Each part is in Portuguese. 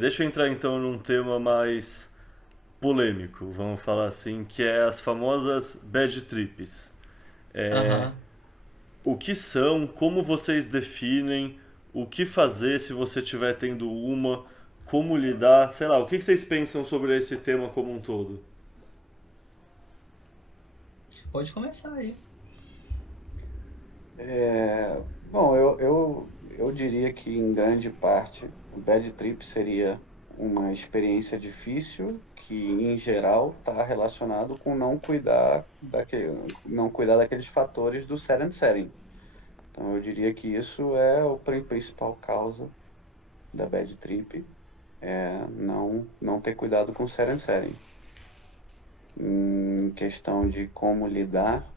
Deixa eu entrar então num tema mais polêmico, vamos falar assim, que é as famosas bad trips. Aham. O que são, como vocês definem, o que fazer se você estiver tendo uma, como lidar, sei lá, o que vocês pensam sobre esse tema como um todo? Pode começar aí. Bom, eu diria que em grande parte o bad trip seria uma experiência difícil que, em geral, está relacionado com não cuidar daqueles fatores do set and setting. Então, eu diria que isso é a principal causa da bad trip, é não ter cuidado com o set and setting. Em questão de como lidar,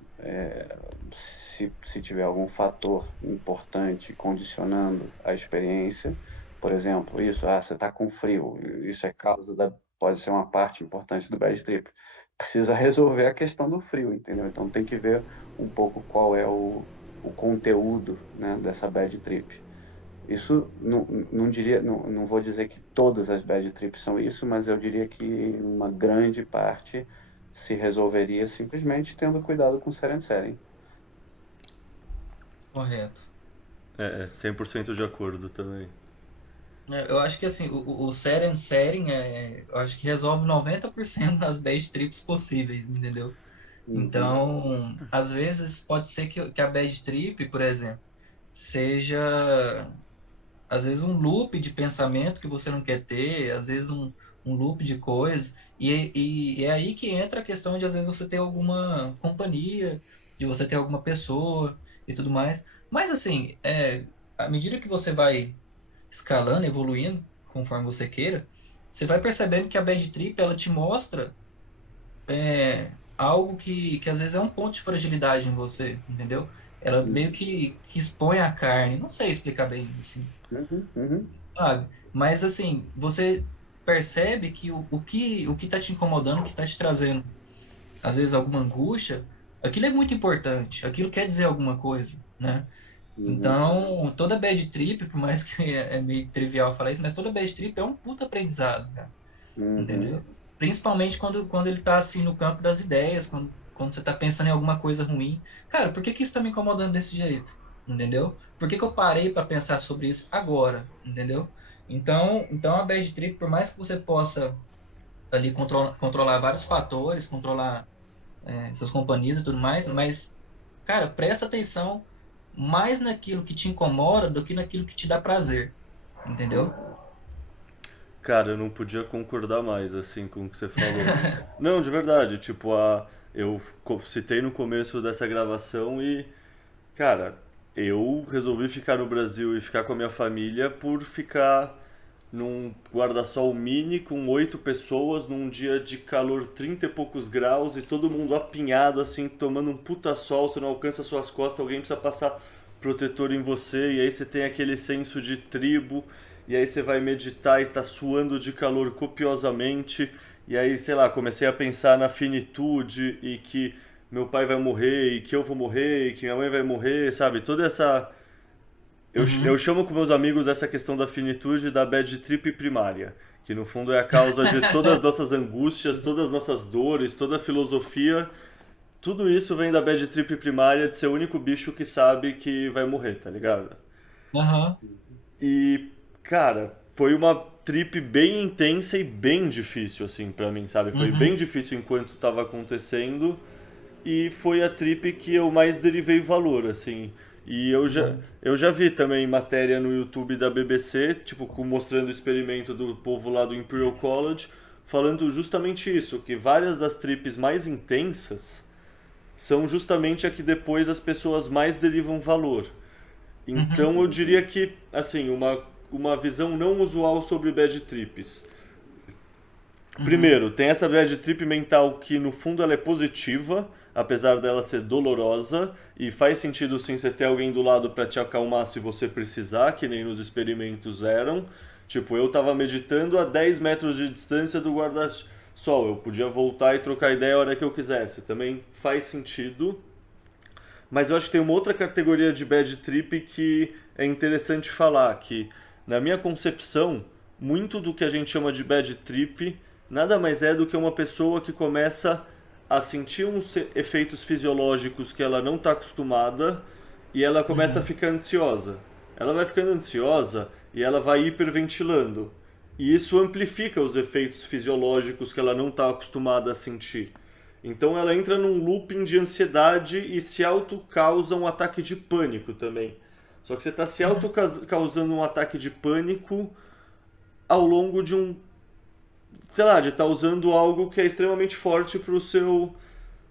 se tiver algum fator importante condicionando a experiência, por exemplo, você está com frio, isso é pode ser uma parte importante do bad trip. Precisa resolver a questão do frio, entendeu? Então tem que ver um pouco qual é o conteúdo, né, dessa bad trip. Isso não diria, não vou dizer que todas as bad trips são isso, mas eu diria que uma grande parte se resolveria simplesmente tendo cuidado com o set and setting. Correto. 100% de acordo também. Eu acho que assim, o set and setting eu acho que resolve 90% das bad trips possíveis, entendeu? Uhum, Então, às vezes pode ser que a bad trip, por exemplo, seja às vezes um loop de pensamento que você não quer ter, às vezes um loop de coisas, e é aí que entra a questão de às vezes você ter alguma companhia, de você ter alguma pessoa e tudo mais. Mas assim, à medida que você vai escalando, evoluindo, conforme você queira, você vai percebendo que a bad trip ela te mostra algo que às vezes é um ponto de fragilidade em você, entendeu? Ela meio que expõe a carne, não sei explicar bem assim, uhum, uhum, sabe? Mas assim, você percebe que o que tá te incomodando, o que tá te trazendo, às vezes, alguma angústia, aquilo é muito importante, aquilo quer dizer alguma coisa, né? uhum, Então, toda bad trip, por mais que é meio trivial falar isso, mas toda bad trip é um puta aprendizado, cara, uhum, entendeu? Principalmente quando ele tá assim no campo das ideias, quando você tá pensando em alguma coisa ruim. Cara, por que que isso tá me incomodando desse jeito? Entendeu? Por que que eu parei para pensar sobre isso agora? Entendeu? Então a bad trip, por mais que você possa ali controlar vários fatores, controlar suas companhias e tudo mais, mas, cara, presta atenção mais naquilo que te incomoda do que naquilo que te dá prazer. Entendeu? Cara, eu não podia concordar mais assim com o que você falou. Não, de verdade, tipo, eu citei no começo dessa gravação e, cara, eu resolvi ficar no Brasil e ficar com a minha família por ficar num guarda-sol mini com 8 pessoas num dia de calor 30 e poucos graus e todo mundo apinhado assim, tomando um puta sol, você não alcança suas costas, alguém precisa passar protetor em você e aí você tem aquele senso de tribo e aí você vai meditar e tá suando de calor copiosamente e aí, sei lá, comecei a pensar na finitude e que meu pai vai morrer e que eu vou morrer e que minha mãe vai morrer, sabe? Toda essa eu Uhum. chamo com meus amigos essa questão da finitude da bad trip primária, que no fundo é a causa de todas as nossas angústias, todas as nossas dores, toda a filosofia. Tudo isso vem da bad trip primária de ser o único bicho que sabe que vai morrer, tá ligado? Aham. E, cara, foi uma trip bem intensa e bem difícil, assim, pra mim, sabe? Foi bem Uhum. difícil enquanto tava acontecendo e foi a trip que eu mais derivei valor, assim. E Sim. eu já vi também matéria no YouTube da BBC, tipo, mostrando o experimento do povo lá do Imperial College, falando justamente isso, que várias das trips mais intensas são justamente a que depois as pessoas mais derivam valor. Então Uhum. eu diria que, assim, uma visão não usual sobre bad trips. Uhum. Primeiro, tem essa bad trip mental que no fundo ela é positiva, apesar dela ser dolorosa, e faz sentido sim você ter alguém do lado para te acalmar se você precisar, que nem nos experimentos eram. Tipo, eu tava meditando a 10 metros de distância do guarda-sol, eu podia voltar e trocar ideia a hora que eu quisesse, também faz sentido. Mas eu acho que tem uma outra categoria de bad trip que é interessante falar, que na minha concepção, muito do que a gente chama de bad trip nada mais é do que uma pessoa que começa a sentir uns efeitos fisiológicos que ela não está acostumada e ela começa a Uhum. ficar ansiosa. Ela vai ficando ansiosa e ela vai hiperventilando. E isso amplifica os efeitos fisiológicos que ela não está acostumada a sentir. Então ela entra num looping de ansiedade e se auto-causa um ataque de pânico também. Só que você está se Uhum. auto-causando um ataque de pânico ao longo de um, sei lá, de estar usando algo que é extremamente forte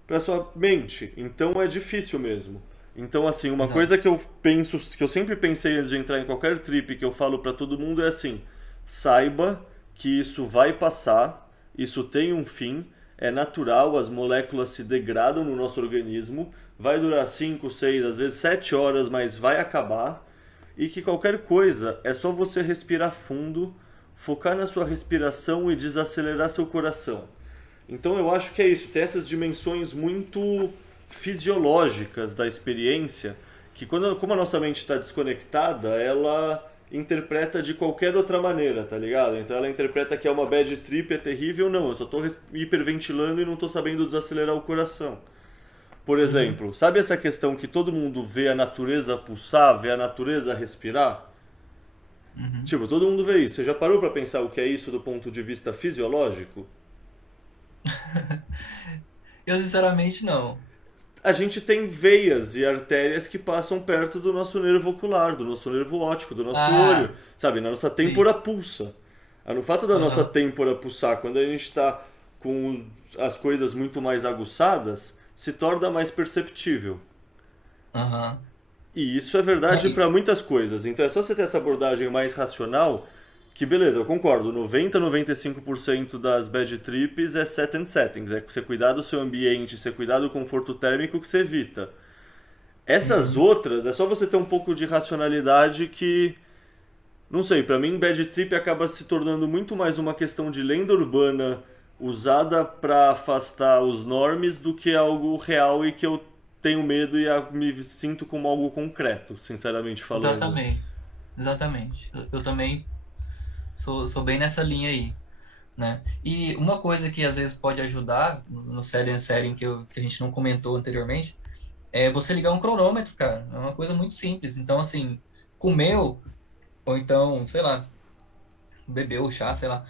para sua mente. Então é difícil mesmo. Então assim, uma Exato. coisa que eu penso, que eu sempre pensei antes de entrar em qualquer trip que eu falo para todo mundo é assim: saiba que isso vai passar, isso tem um fim, é natural, as moléculas se degradam no nosso organismo, vai durar 5, 6, às vezes 7 horas, mas vai acabar. E que qualquer coisa é só você respirar fundo, focar na sua respiração e desacelerar seu coração. Então eu acho que é isso, tem essas dimensões muito fisiológicas da experiência, que como a nossa mente está desconectada, ela interpreta de qualquer outra maneira, tá ligado? Então ela interpreta que é uma bad trip, é terrível, não, eu só tô hiperventilando e não tô sabendo desacelerar o coração. Por Uhum. exemplo, sabe essa questão que todo mundo vê a natureza pulsar, vê a natureza respirar? Uhum. Tipo, todo mundo vê isso. Você já parou pra pensar o que é isso do ponto de vista fisiológico? Eu, sinceramente, não. A gente tem veias e artérias que passam perto do nosso nervo ocular, do nosso nervo óptico, do nosso olho, Ah, sabe? Na nossa sim. têmpora pulsa. No fato da nossa Aham. têmpora pulsar, quando a gente está com as coisas muito mais aguçadas, se torna mais perceptível. Aham. E isso é Não, verdade para muitas coisas. Então é só você ter essa abordagem mais racional que, beleza, eu concordo. 90-95% das bad trips é set and settings. É você cuidar do seu ambiente, você cuidar do conforto térmico que você evita. Essas uhum. outras, é só você ter um pouco de racionalidade que, não sei, pra mim bad trip acaba se tornando muito mais uma questão de lenda urbana usada pra afastar os normes do que algo real e que eu tenho medo e me sinto como algo concreto, sinceramente falando. Exatamente. Exatamente. Eu também sou bem nessa linha aí, né? E uma coisa que às vezes pode ajudar no série em série que a gente não comentou anteriormente é você ligar um cronômetro, cara. É uma coisa muito simples. Então, assim, comeu, ou então, sei lá, bebeu chá, sei lá.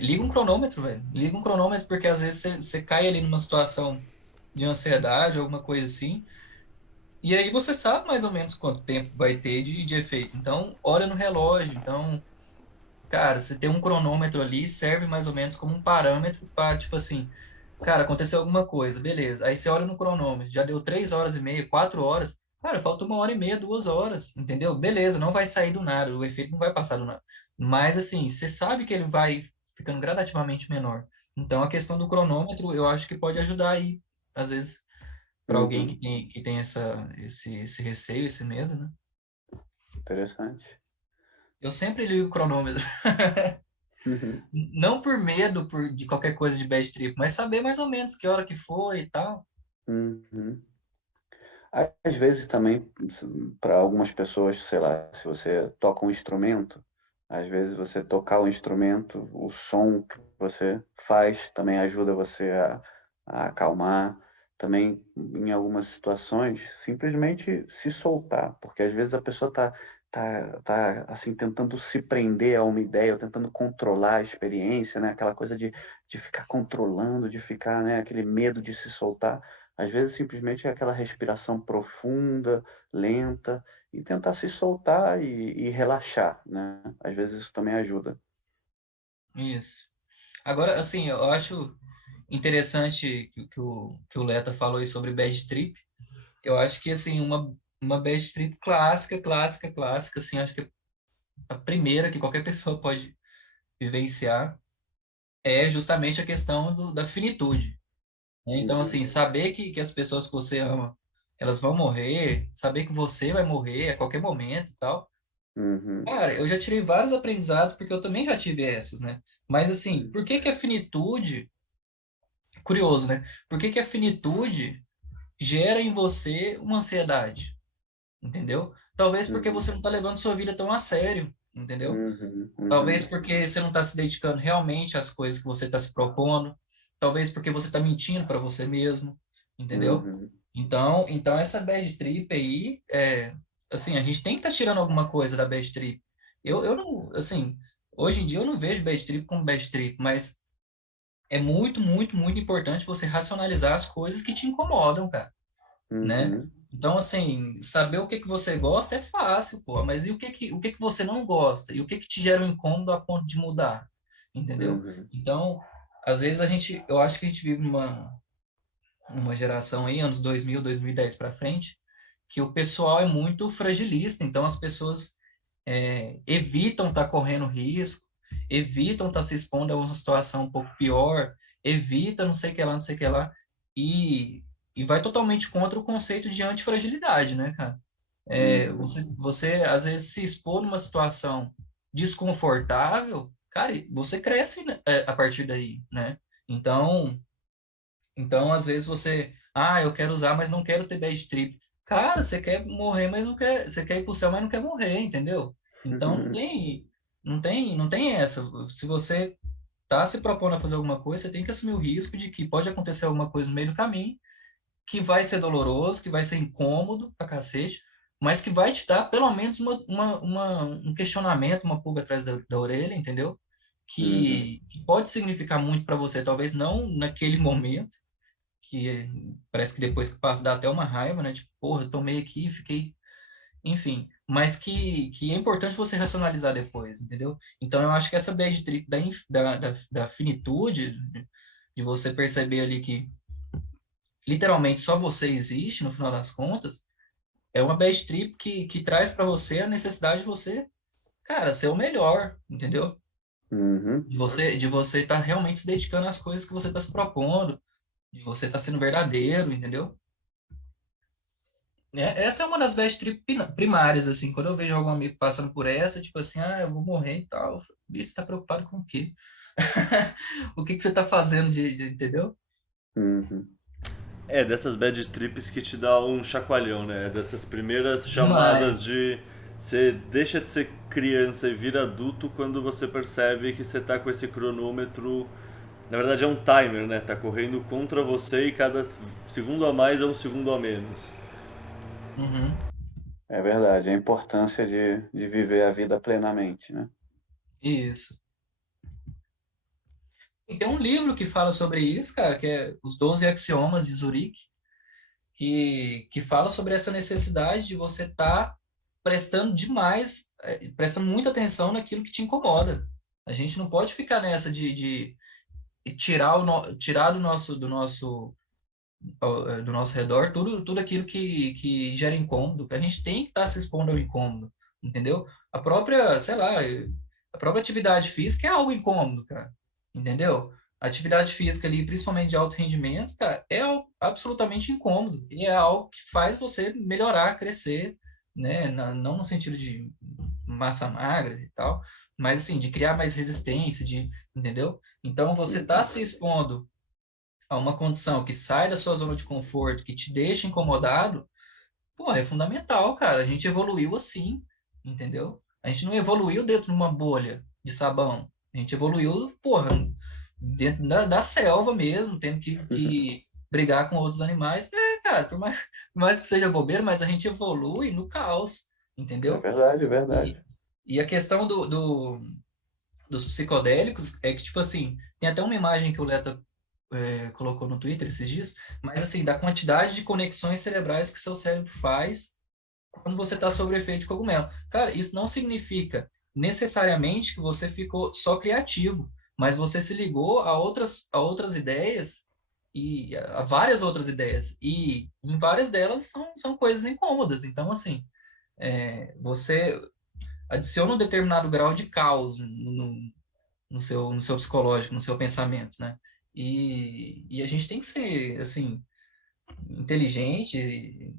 Liga um cronômetro, velho. Liga um cronômetro, porque às vezes você cai ali numa situação de ansiedade, alguma coisa assim, e aí você sabe mais ou menos quanto tempo vai ter de efeito. Então, olha no relógio. Então, cara, você ter um cronômetro ali serve mais ou menos como um parâmetro para, tipo assim, cara, aconteceu alguma coisa, beleza. Aí você olha no cronômetro, já deu 3 horas e meia, 4 horas. Cara, falta 1 hora e meia, 2 horas, entendeu? Beleza, não vai sair do nada, o efeito não vai passar do nada. Mas, assim, você sabe que ele vai ficando gradativamente menor. Então, a questão do cronômetro, eu acho que pode ajudar aí, às vezes, para alguém Uhum. que tem esse receio, esse medo, né? Interessante. Eu sempre ligo o cronômetro. Uhum. Não por medo de qualquer coisa de bad trip, mas saber mais ou menos que hora que foi e tal. Uhum. Às vezes também, para algumas pessoas, sei lá, se você toca um instrumento, às vezes você tocar o instrumento, o som que você faz também ajuda você a acalmar. Também, em algumas situações, simplesmente se soltar, porque às vezes a pessoa tá assim, tentando se prender a uma ideia, ou tentando controlar a experiência, né? Aquela coisa de ficar controlando, de ficar, né? Aquele medo de se soltar. Às vezes simplesmente é aquela respiração profunda, lenta, e tentar se soltar e relaxar, né? Às vezes isso também ajuda. Isso. Agora, assim, eu acho interessante que o Leta falou aí sobre bad trip. Eu acho que, assim, uma bad trip clássica, clássica, clássica, assim, acho que a primeira que qualquer pessoa pode vivenciar é justamente a questão da finitude, né? Então, Uhum, assim, saber que as pessoas que você ama, elas vão morrer, saber que você vai morrer a qualquer momento e tal. uhum, Cara, eu já tirei vários aprendizados porque eu também já tive essas, né? Mas assim, por que que a finitude, curioso, né? Por que que a finitude gera em você uma ansiedade? Entendeu? Talvez porque uhum, você não está levando sua vida tão a sério. entendeu? Uhum, Talvez uhum, porque você não está se dedicando realmente às coisas que você está se propondo, talvez porque você está mentindo para você mesmo, entendeu? uhum, Então essa bad trip aí, assim, a gente tem que estar tirando alguma coisa da bad trip. Eu não, assim, hoje em dia eu não vejo bad trip como bad trip, mas é muito, muito, muito importante você racionalizar as coisas que te incomodam, cara, né? uhum, Então, assim, saber o que que você gosta é fácil, pô, mas e o que que você não gosta? E o que que te gera um incômodo a ponto de mudar? Entendeu? uhum, Então, às vezes eu acho que a gente vive uma geração aí, anos 2000, 2010 para frente, que o pessoal é muito fragilista, então as pessoas evitam estar correndo risco, evitam estar se expondo a uma situação um pouco pior, evita não sei o que lá, não sei o que lá, e, e vai totalmente contra o conceito de antifragilidade, né, cara? uhum, Você às vezes se expor numa situação desconfortável, cara, você cresce, né, a partir daí, né? Então, às vezes eu quero usar, mas não quero ter bad trip. Cara, você quer morrer, mas não quer, você quer ir pro céu, mas não quer morrer, entendeu? Então, uhum, não tem essa. Se você tá se propondo a fazer alguma coisa, você tem que assumir o risco de que pode acontecer alguma coisa no meio do caminho, que vai ser doloroso, que vai ser incômodo pra cacete, mas que vai te dar pelo menos um questionamento, uma pulga atrás da orelha, entendeu? uhum. Que pode significar muito para você, talvez não naquele momento, que parece que depois que passa dá até uma raiva, né? Tipo, porra, eu tomei aqui, fiquei, enfim, mas que é importante você racionalizar depois, entendeu? Então eu acho que essa bad trip da finitude, de você perceber ali que literalmente só você existe no final das contas, é uma bad trip que traz para você a necessidade de você, cara, ser o melhor, entendeu? Uhum. De você estar realmente se dedicando às coisas que você está se propondo, de você estar sendo verdadeiro, entendeu? Essa é uma das bad trip primárias, assim, quando eu vejo algum amigo passando por essa, tipo assim, eu vou morrer e tal. Eu falo, bicho, você tá preocupado com o quê? O que que você tá fazendo entendeu? Uhum. É, dessas bad trips que te dá um chacoalhão, né? Dessas primeiras chamadas Demais. de. Você deixa de ser criança e vira adulto quando você percebe que você tá com esse cronômetro. Na verdade é um timer, né? Tá correndo contra você e cada segundo a mais é um segundo a menos. Uhum. É verdade, a importância de viver a vida plenamente, né? Isso. E tem um livro que fala sobre isso, cara, que é Os 12 Axiomas de Zurique, que fala sobre essa necessidade de você estar prestando demais, prestando muita atenção naquilo que te incomoda. A gente não pode ficar nessa de tirar, tirar do nosso redor tudo aquilo que gera incômodo, que a gente tem que estar se expondo ao incômodo, entendeu? A própria, sei lá, a própria atividade física é algo incômodo, cara, entendeu? A atividade física ali, principalmente de alto rendimento, cara, é algo absolutamente incômodo e é algo que faz você melhorar, crescer, né? Não no sentido de massa magra e tal, mas assim, de criar mais resistência, entendeu? Então, você está Uhum. se expondo a uma condição que sai da sua zona de conforto, que te deixa incomodado, pô, é fundamental, cara. A gente evoluiu assim, entendeu? A gente não evoluiu dentro de uma bolha de sabão. A gente evoluiu, porra, dentro da selva mesmo, tendo que brigar com outros animais. Cara, por mais que seja bobeira, mas a gente evolui no caos, É entendeu? verdade, é verdade. E, e a questão dos psicodélicos é que, tipo assim, tem até uma imagem que o Leta colocou no Twitter esses dias, mas assim, da quantidade de conexões cerebrais que seu cérebro faz quando você está sob o efeito de cogumelo. Cara, isso não significa necessariamente que você ficou só criativo, mas você se ligou a outras ideias e a várias outras ideias. E em várias delas são coisas incômodas. Então, assim, você adiciona um determinado grau de caos no seu psicológico, no seu pensamento, né? E a gente tem que ser, assim, inteligente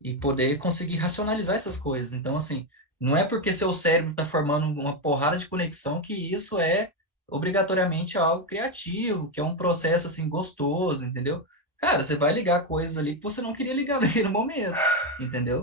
e poder conseguir racionalizar essas coisas. Então, assim, não é porque seu cérebro está formando uma porrada de conexão que isso é obrigatoriamente algo criativo, que é um processo, assim, gostoso, entendeu? Cara, você vai ligar coisas ali que você não queria ligar naquele momento, entendeu?